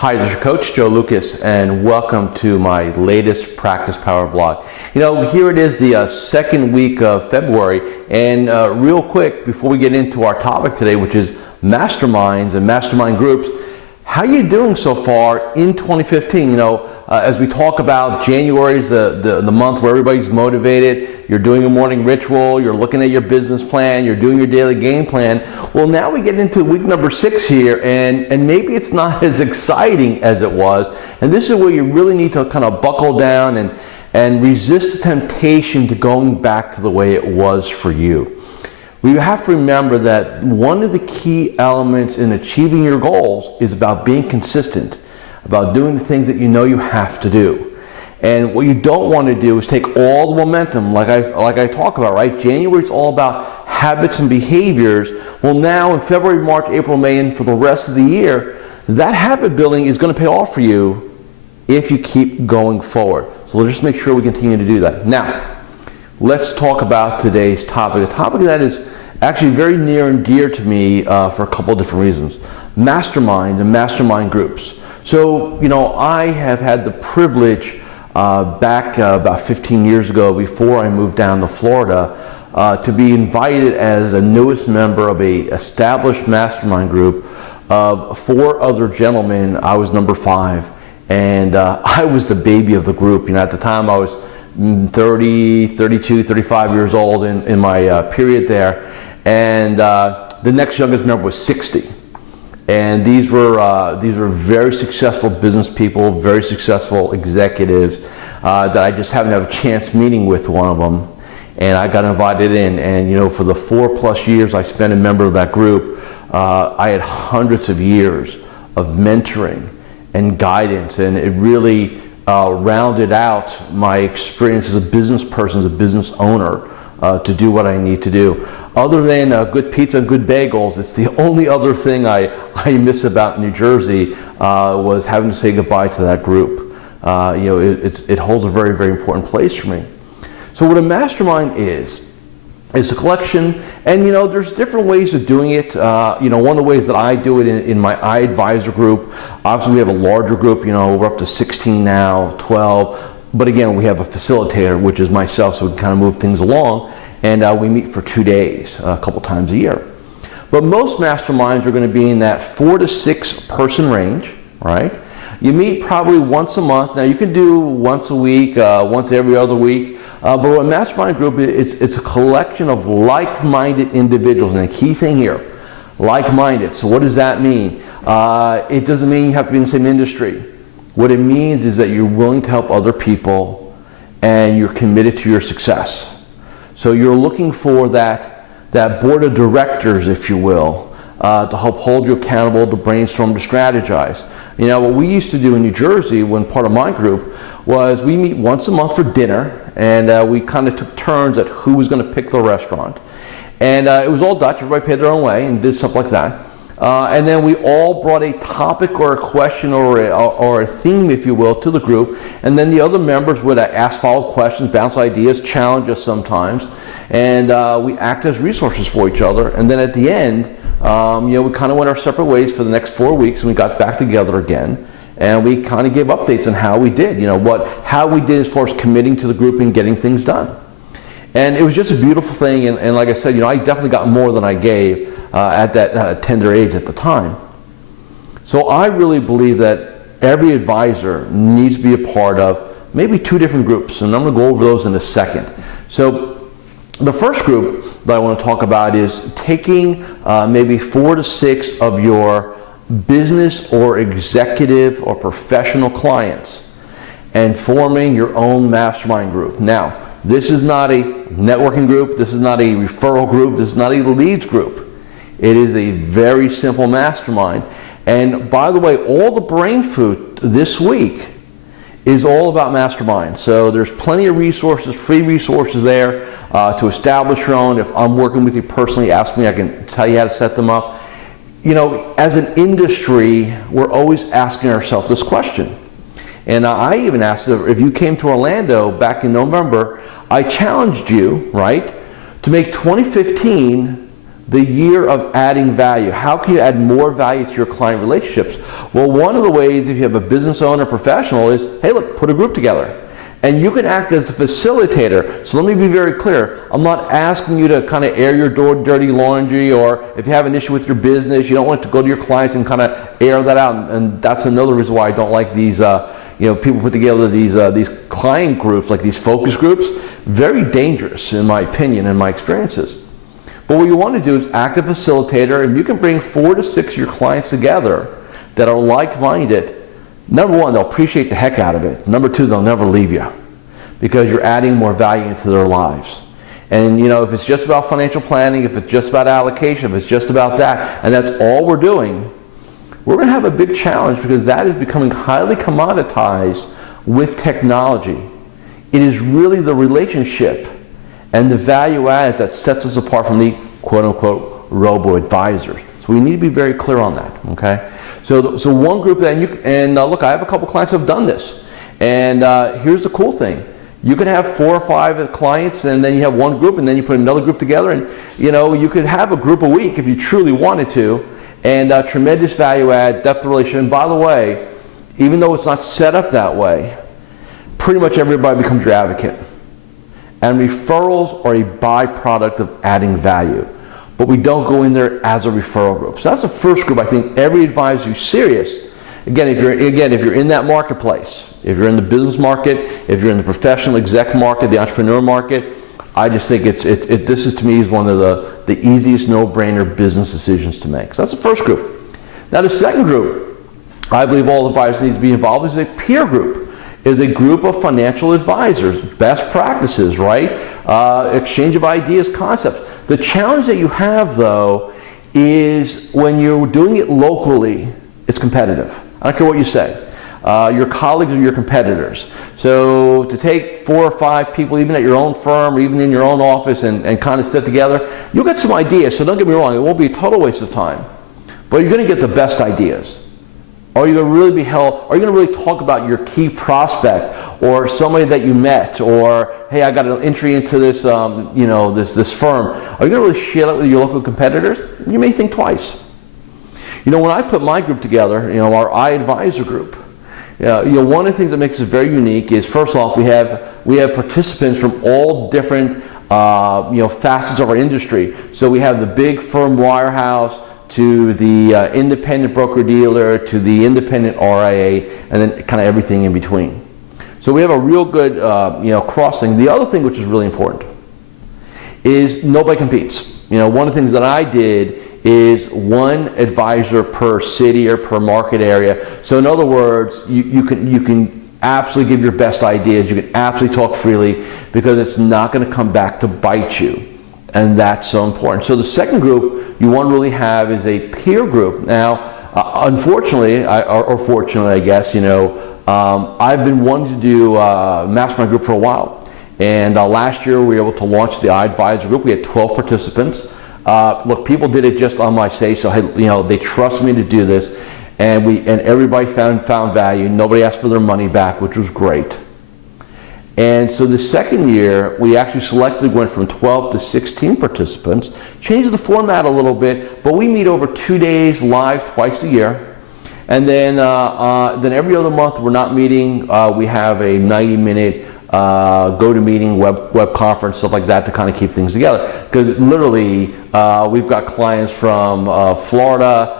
Hi, this is your coach, Joe Lucas, and welcome to my latest Practice Power blog. You know, here it is, the second week of February, and real quick, before we get into our topic today, which is masterminds and mastermind groups, how are you doing so far in 2015? You know, as we talk about, January is the month where everybody's motivated. You're doing a morning ritual, you're looking at your business plan, you're doing your daily game plan. Well, now we get into week number 6 here, and maybe it's not as exciting as it was. And this is where you really need to kind of buckle down and resist the temptation to going back to the way it was for you. We have to remember that one of the key elements in achieving your goals is about being consistent, about doing the things that you know you have to do. And what you don't want to do is take all the momentum, like I talk about, right? January is all about habits and behaviors. Well, now in February, March, April, May, and for the rest of the year, that habit building is going to pay off for you if you keep going forward. So let's just make sure we continue to do that. Now, let's talk about today's topic. A topic that is actually very near and dear to me for a couple of different reasons. Mastermind and mastermind groups. So, you know, I have had the privilege back about 15 years ago, before I moved down to Florida, to be invited as a newest member of a established mastermind group of 4 other gentlemen. I was number 5, and I was the baby of the group. You know, at the time I was 30, 32, 35 years old in my period there, and the next youngest member was 60. And these were very successful business people, very successful executives that I just happened to have a chance meeting with one of them, and I got invited in. And you know, for the 4+ years I spent a member of that group, I had hundreds of years of mentoring and guidance, and it really rounded out my experience as a business person, as a business owner, to do what I need to do. Other than good pizza and good bagels, it's the only other thing I miss about New Jersey, was having to say goodbye to that group. You know, it holds a very, very important place for me. So what a mastermind is a collection, and you know, there's different ways of doing it. You know, one of the ways that I do it in my iAdvisor group, obviously we have a larger group, you know, we're up to 16 now, 12, but again, we have a facilitator, which is myself, so we can kind of move things along, and we meet for 2 days, a couple times a year. But most masterminds are going to be in that 4 to 6 person range, right? You meet probably once a month. Now you can do once a week, once every other week, but a mastermind group, it's a collection of like-minded individuals. And the key thing here, like-minded. So what does that mean? It doesn't mean you have to be in the same industry. What it means is that you're willing to help other people and you're committed to your success. So you're looking for that board of directors, if you will, to help hold you accountable, to brainstorm, to strategize. You know, what we used to do in New Jersey, when part of my group, was we meet once a month for dinner, and we kind of took turns at who was going to pick the restaurant. And it was all Dutch, everybody paid their own way and did stuff like that. And then we all brought a topic or a question or a theme, if you will, to the group. And then the other members would ask follow-up questions, bounce ideas, challenge us sometimes. And we act as resources for each other. And then at the end, you know, we kind of went our separate ways for the next 4 weeks, and we got back together again. And we kind of gave updates on how we did, you know, how we did as far as committing to the group and getting things done. And it was just a beautiful thing, and like I said, you know, I definitely got more than I gave at that tender age at the time. So I really believe that every advisor needs to be a part of maybe 2 different groups, and I'm going to go over those in a second. So the first group that I want to talk about is taking maybe 4 to 6 of your business or executive or professional clients and forming your own mastermind group. Now, this is not a networking group, this is not a referral group, this is not a leads group. It is a very simple mastermind. And by the way, all the brain food this week is all about mastermind. So there's plenty of resources, free resources there to establish your own. If I'm working with you personally, ask me, I can tell you how to set them up. You know, as an industry, we're always asking ourselves this question. And I even asked, if you came to Orlando back in November, I challenged you, right, to make 2015 the year of adding value. How can you add more value to your client relationships? Well, one of the ways, if you have a business owner, professional, is, hey, look, put a group together. And you can act as a facilitator. So let me be very clear. I'm not asking you to kind of air your dirty laundry, or if you have an issue with your business, you don't want to go to your clients and kind of air that out. And that's another reason why I don't like these, people put together these client groups, like these focus groups. Very dangerous, in my opinion and my experiences. But what you want to do is act as a facilitator, and you can bring 4 to 6 of your clients together that are like-minded. Number one, they'll appreciate the heck out of it. Number two, they'll never leave you because you're adding more value into their lives. And if it's just about financial planning, if it's just about allocation, if it's just about that, and that's all we're doing, we're going to have a big challenge, because that is becoming highly commoditized with technology. It is really the relationship and the value adds that sets us apart from the quote-unquote robo-advisors. So we need to be very clear on that, okay? So one group, look, I have a couple clients who have done this. And here's the cool thing. You can have 4 or 5 clients, and then you have one group, and then you put another group together, and you could have a group a week if you truly wanted to, and tremendous value add, depth of relationship. And by the way, even though it's not set up that way, pretty much everybody becomes your advocate. And referrals are a byproduct of adding value. But we don't go in there as a referral group. So that's the first group. I think every advisor who's serious, if you're in that marketplace, if you're in the business market, if you're in the professional exec market, the entrepreneur market, I just think this is, to me, is one of the easiest no-brainer business decisions to make. So that's the first group. Now the second group, I believe all advisors need to be involved, is a peer group. Is a group of financial advisors, best practices, right? Exchange of ideas, concepts. The challenge that you have, though, is when you're doing it locally, it's competitive. I don't care what you say. Your colleagues are your competitors. So to take 4 or 5 people, even at your own firm or even in your own office, and kind of sit together, you'll get some ideas. So don't get me wrong, it won't be a total waste of time. But you're going to get the best ideas. Are you going to really are you going to really talk about your key prospect, or somebody that you met, or hey, I got an entry into this this firm? Are you going to really share that with your local competitors? You may think twice. When I put my group together, our iAdvisor group, one of the things that makes it very unique is, first off, we have participants from all different facets of our industry. So we have the big firm wirehouse, to the independent broker-dealer, to the independent RIA, and then kind of everything in between. So we have a real good crossing. The other thing which is really important is nobody competes. One of the things that I did is one advisor per city or per market area. So in other words, you can absolutely give your best ideas, you can absolutely talk freely, because it's not going to come back to bite you. And that's so important. So the second group you want to really have is a peer group. Now, unfortunately, or fortunately, I guess, I've been wanting to do a MasterMind group for a while. And last year we were able to launch the iAdvisor group. We had 12 participants. Look, people did it just on my say, so hey, they trust me to do this. And everybody found value. Nobody asked for their money back, which was great. And so the second year, we actually selectively went from 12 to 16 participants, changed the format a little bit, but we meet over 2 days live twice a year. And then every other month we're not meeting, we have a 90-minute go-to-meeting web conference, stuff like that, to kind of keep things together. Because literally, we've got clients from Florida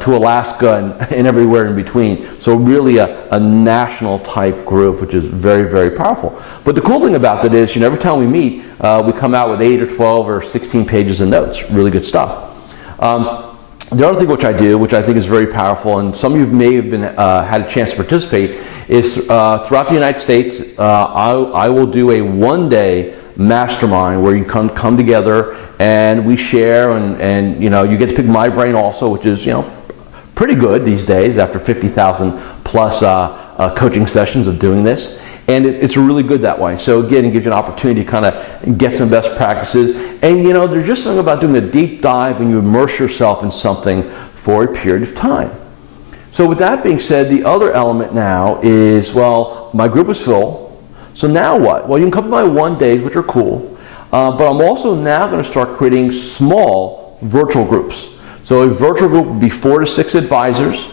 to Alaska and everywhere in between. So really a national type group, which is very, very powerful. But the cool thing about that is, every time we meet, we come out with 8 or 12 or 16 pages of notes. Really good stuff. The other thing which I do, which I think is very powerful, and some of you may have had a chance to participate, is throughout the United States, I will do a one-day MasterMind where you come together and we share, and you get to pick my brain also, which is pretty good these days after 50,000 plus coaching sessions of doing this. And it's really good that way. So again, it gives you an opportunity to kind of get some best practices. And there's just something about doing a deep dive when you immerse yourself in something for a period of time. So with that being said, the other element now is, well, my group is full. So now what? Well, you can come to my one days, which are cool. But I'm also now going to start creating small virtual groups. So a virtual group would be 4 to 6 advisors.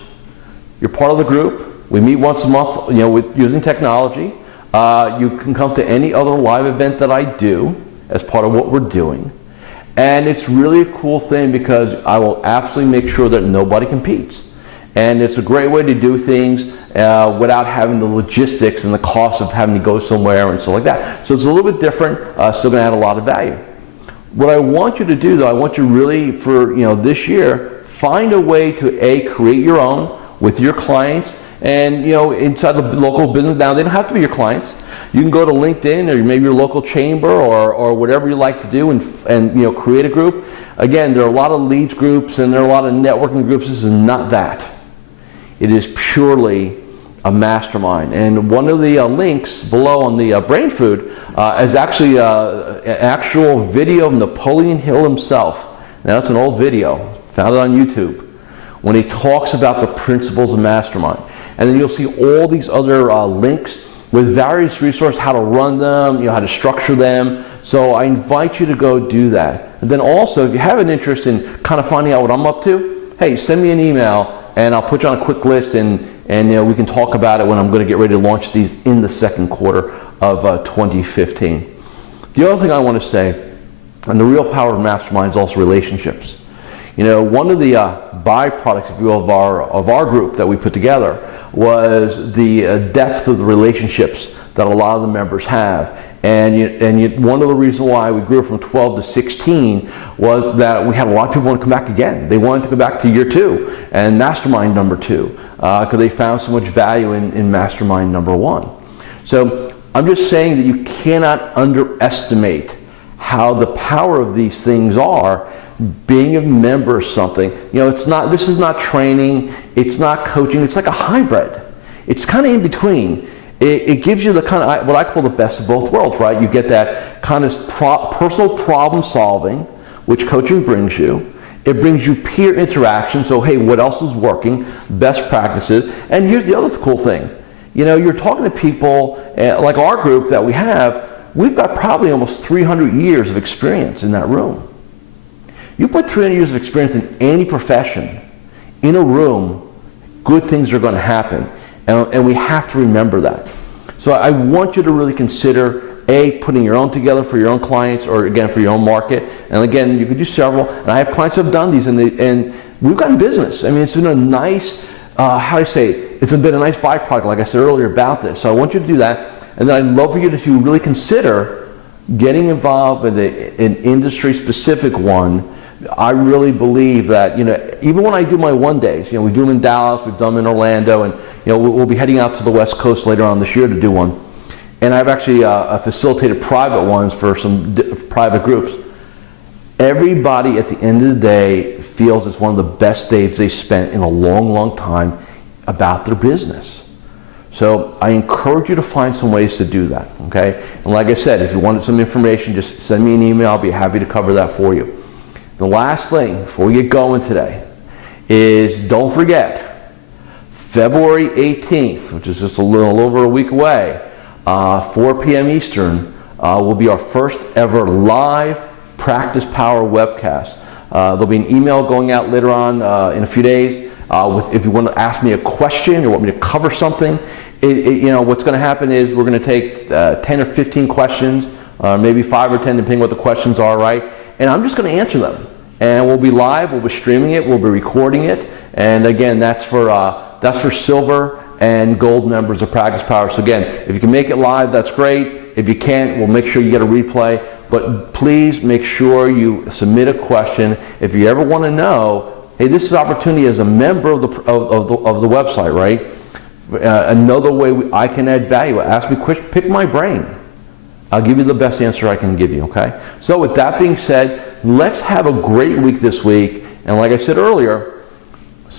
You're part of the group. We meet once a month, using technology. You can come to any other live event that I do as part of what we're doing. And it's really a cool thing because I will absolutely make sure that nobody competes. And it's a great way to do things without having the logistics and the cost of having to go somewhere and stuff like that. So it's a little bit different, still going to add a lot of value. What I want you to do, though, I want you really for this year, find a way to create your own with your clients, and inside the local business. Now they don't have to be your clients. You can go to LinkedIn or maybe your local chamber or whatever you like to do, and create a group. Again, there are a lot of leads groups and there are a lot of networking groups. This is not that. It is purely a mastermind. And one of the links below on the brain food is actually an actual video of Napoleon Hill himself. Now that's an old video, found it on YouTube, when he talks about the principles of mastermind. And then you'll see all these other links with various resources, how to run them, how to structure them. So I invite you to go do that. And then also, if you have an interest in kind of finding out what I'm up to, hey, send me an email and I'll put you on a quick list, and we can talk about it when I'm going to get ready to launch these in the second quarter of 2015. The other thing I want to say, and the real power of mastermind, is also relationships. One of the byproducts, if you will, of our group that we put together was the depth of the relationships that a lot of the members have. And one of the reasons why we grew from 12 to 16 was that we had a lot of people want to come back again. They wanted to go back to year 2 and mastermind number 2 because they found so much value in mastermind number 1. So I'm just saying that you cannot underestimate how the power of these things are. Being a member of something, this is not training, it's not coaching, it's like a hybrid. It's kind of in between. It gives you the kind of, what I call the best of both worlds, right? You get that kind of personal problem solving, which coaching brings you. It brings you peer interaction, so hey, what else is working, best practices. And here's the other cool thing. You're talking to people like our group that we have, we've got probably almost 300 years of experience in that room. You put 300 years of experience in any profession in a room, good things are going to happen. And we have to remember that. So I want you to really consider, putting your own together for your own clients, or again, for your own market. And again, you could do several. And I have clients who have done these, and we've gotten business. I mean, it's been a nice, it's been a nice byproduct, like I said earlier, about this. So I want you to do that. And then I'd love for you to really consider getting involved in an industry-specific one. I really believe that, even when I do my one days, we do them in Dallas, we've done them in Orlando, and we'll be heading out to the West Coast later on this year to do one. And I've actually facilitated private ones for some private groups. Everybody at the end of the day feels it's one of the best days they spent in a long, long time about their business. So I encourage you to find some ways to do that, okay? And like I said, if you wanted some information, just send me an email. I'll be happy to cover that for you. The last thing before we get going today is, don't forget, February 18th, which is just a little over a week away, 4 p.m. Eastern, will be our first ever live Practice Power webcast. There'll be an email going out later on in a few days. If you want to ask me a question or want me to cover something, what's going to happen is we're going to take 10 or 15 questions, maybe 5 or 10, depending what the questions are, right? And I'm just going to answer them. And we'll be live, we'll be streaming it, we'll be recording it. And again, that's for silver and gold members of Practice Power. So again, if you can make it live, that's great. If you can't, we'll make sure you get a replay. But please make sure you submit a question. If you ever want to know, hey, this is an opportunity as a member of the website, right? Another way I can add value. Ask me questions, pick my brain. I'll give you the best answer I can give you, okay? So with that being said, let's have a great week this week. And like I said earlier,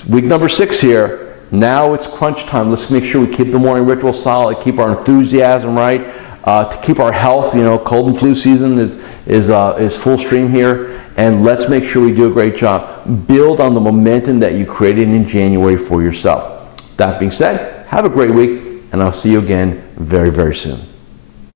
week number 6 here. Now it's crunch time. Let's make sure we keep the morning ritual solid, keep our enthusiasm right, to keep our health. Cold and flu season is full stream here. And let's make sure we do a great job. Build on the momentum that you created in January for yourself. That being said, have a great week, and I'll see you again very, very soon.